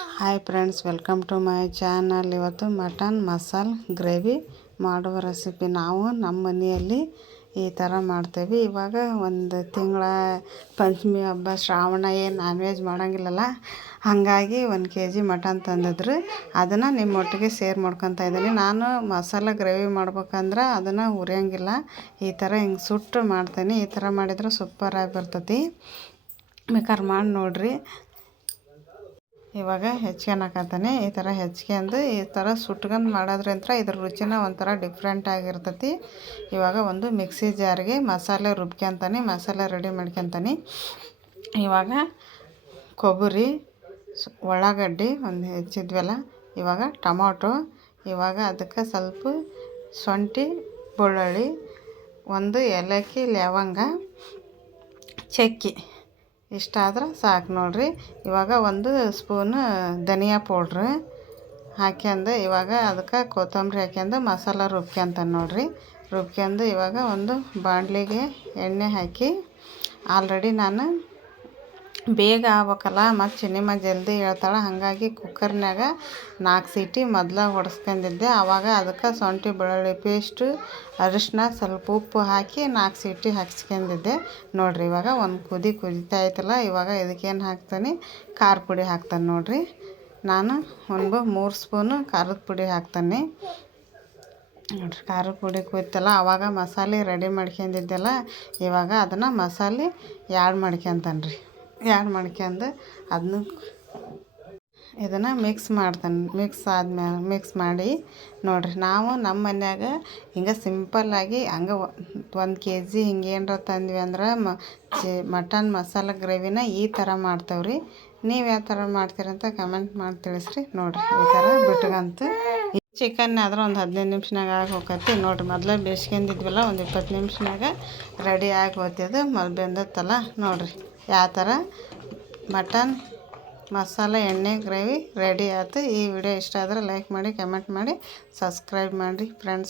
Hi friends, welcome to my channel. ಇವತ್ತು mutton ಮಸಾಲೆ gravy ಮಾಡುವ ರೆಸಿಪಿ ನಾವು ನಮ್ಮ ಮನೆಯಲ್ಲಿ ಈ ಥರ ಮಾಡ್ತೇವೆ. ಇವಾಗ ಒಂದು ತಿಂಗಳ ಪಂಚಮಿ ಹಬ್ಬ ಶ್ರಾವಣ ಏನು ನಾನ್ ವೆಜ್ ಮಾಡೋಂಗಿಲ್ಲಲ್ಲ, ಹಾಗಾಗಿ 1 kg ಮಟನ್ ತಂದಿದ್ರು. ಅದನ್ನು ನಿಮ್ಮೊಟ್ಟಿಗೆ ಶೇರ್ ಮಾಡ್ಕೊತಾ ಇದ್ದೀನಿ. ನಾನು ಮಸಾಲೆ ಗ್ರೇವಿ ಮಾಡ್ಬೇಕಂದ್ರೆ ಅದನ್ನು ಹುರಿಯೋಂಗಿಲ್ಲ, ಈ ಥರ ಹಿಂಗೆ ಸುಟ್ಟು ಮಾಡ್ತೀನಿ. ಈ ಥರ ಮಾಡಿದ್ರೆ ಸೂಪರಾಗಿ ಬರ್ತೈತಿ. ಬೇಕಾದ್ರೆ ಮಾಡಿ ನೋಡಿರಿ. ಇವಾಗ ಹೆಚ್ಕೊಳಕತ್ತಾನೆ. ಈ ಥರ ಹೆಚ್ಕೊಂಡು ಈ ಥರ ಸುಟ್ಕೊಂಡು ಮಾಡೋದ್ರಿಂದ ಇದ್ರ ರುಚಿನ ಒಂಥರ ಡಿಫ್ರೆಂಟ್ ಆಗಿರ್ತೈತಿ. ಇವಾಗ ಒಂದು ಮಿಕ್ಸಿ ಜಾರ್ಗೆ ಮಸಾಲೆ ರುಬ್ಕೊತಾನೆ, ಮಸಾಲೆ ರೆಡಿ ಮಾಡ್ಕೊತಾನೆ. ಇವಾಗ ಕೊಬ್ಬರಿ, ಉಳ್ಳಾಗಡ್ಡಿ ಒಂದು ಹೆಚ್ಚಿದ್ವಲ್ಲ, ಇವಾಗ ಟೊಮೊಟೊ, ಇವಾಗ ಅದಕ್ಕೆ ಸ್ವಲ್ಪ ಶುಂಠಿ, ಬೆಳ್ಳುಳ್ಳಿ, ಒಂದು ಏಲಕ್ಕಿ, ಲವಂಗ, ಚಕ್ಕೆ ಇಷ್ಟಾದ್ರೆ ಸಾಕು ನೋಡಿರಿ. ಇವಾಗ 1 ಸ್ಪೂನ್ ಧನಿಯಾ ಪೌಡ್ರ್ ಹಾಕ್ಯಂಡು ಇವಾಗ ಅದಕ್ಕೆ ಕೊತ್ತಂಬರಿ ಹಾಕ್ಯಂಡು ಮಸಾಲೆ ರುಬ್ಕೊತಾನೆ ನೋಡಿರಿ. ರುಬ್ಕೊಂಡು ಇವಾಗ ಒಂದು ಬಾಣಲಿಗೆ ಎಣ್ಣೆ ಹಾಕಿ, ಆಲ್ರೆಡಿ ನಾನು ಬೇಗ ಆಗ್ಬೇಕಲ್ಲ, ಮತ್ತು ಚಿನ್ನಮ್ಮ ಜಲ್ದಿ ಹೇಳ್ತಾಳೆ, ಹಾಗಾಗಿ ಕುಕ್ಕರ್ನಾಗ 4 ಸೀಟಿ ಮೊದಲ ಹೊಡೆಸ್ಕೊಂಡಿದ್ದೆ. ಆವಾಗ ಅದಕ್ಕೆ ಶುಂಠಿ ಬೆಳ್ಳುಳ್ಳಿ ಪೇಸ್ಟು, ಅರಿಶಿನ, ಸ್ವಲ್ಪ ಉಪ್ಪು ಹಾಕಿ 4 ಸೀಟಿ ಹಾಕ್ಸ್ಕೊಂಡಿದ್ದೆ ನೋಡಿರಿ. ಇವಾಗ ಒಂದು ಕುದೀತಾ ಐತಲ್ಲ, ಇವಾಗ ಇದಕ್ಕೇನು ಹಾಕ್ತಾನೆ, ಖಾರ ಪುಡಿ ಹಾಕ್ತಾನೆ ನೋಡಿರಿ. ನಾನು ಒಂದು 3 ಸ್ಪೂನು ಖಾರದ ಪುಡಿ ಹಾಕ್ತಾನೆ ನೋಡಿರಿ. ಖಾರದ ಪುಡಿ ಕುಯ್ತಲ್ಲ, ಆವಾಗ ಮಸಾಲೆ ರೆಡಿ ಮಾಡ್ಕೊಂಡಿದ್ದೆಲ್ಲ, ಇವಾಗ ಅದನ್ನು ಮಸಾಲೆ ಆ್ಯಡ್ ಮಾಡ್ಕೊತಾನೆ ರೀ. ಆ್ಯಡ್ ಮಾಡ್ಕೊಂಡು ಇದನ್ನು ಮಿಕ್ಸ್ ಮಾಡ್ತಾನೆ. ಮಿಕ್ಸ್ ಮಾಡಿ ನೋಡಿರಿ. ನಾವು ನಮ್ಮ ಮನ್ಯಾಗ ಹಿಂಗೆ ಸಿಂಪಲ್ಲಾಗಿ ಹಂಗೆ 1 kg ಹಿಂಗೆ ಏನರ ತಂದ್ವಿ ಅಂದ್ರೆ ಮಟನ್ ಮಸಾಲೆ ಗ್ರೇವಿನ ಈ ಥರ ಮಾಡ್ತೇವ್ರಿ. ನೀವು ಯಾವ ಥರ ಮಾಡ್ತೀರಂತ ಕಮೆಂಟ್ ಮಾಡಿ ತಿಳಿಸ್ರಿ. ನೋಡಿರಿ, ಈ ಥರ ಬಿಟ್ಕಂತು ಚಿಕನ್ ಆದ್ರೆ ಒಂದು 15 ನಿಮಿಷನಾಗ ಆಗಿ ಹೋಗತ್ತೆ ನೋಡಿರಿ. ಮೊದಲೇ ಬೇಯಿಸ್ಕೊಂಡಿದ್ವಲ್ಲ, ಒಂದು 20 ನಿಮಿಷನಾಗ ರೆಡಿ ಆಗಿ ಹೋಗ್ತದೆ. ಬೆಂದತ್ತಲ್ಲ ನೋಡಿರಿ. ಯಾವ ಥರ ಮಟನ್ ಮಸಾಲೆ ಎಣ್ಣೆ ಗ್ರೇವಿ ರೆಡಿ ಆಯ್ತು. ಈ ವಿಡಿಯೋ ಇಷ್ಟ ಆದರೆ ಲೈಕ್ ಮಾಡಿ, ಕಮೆಂಟ್ ಮಾಡಿ, ಸಬ್ಸ್ಕ್ರೈಬ್ ಮಾಡಿರಿ ಫ್ರೆಂಡ್ಸ್.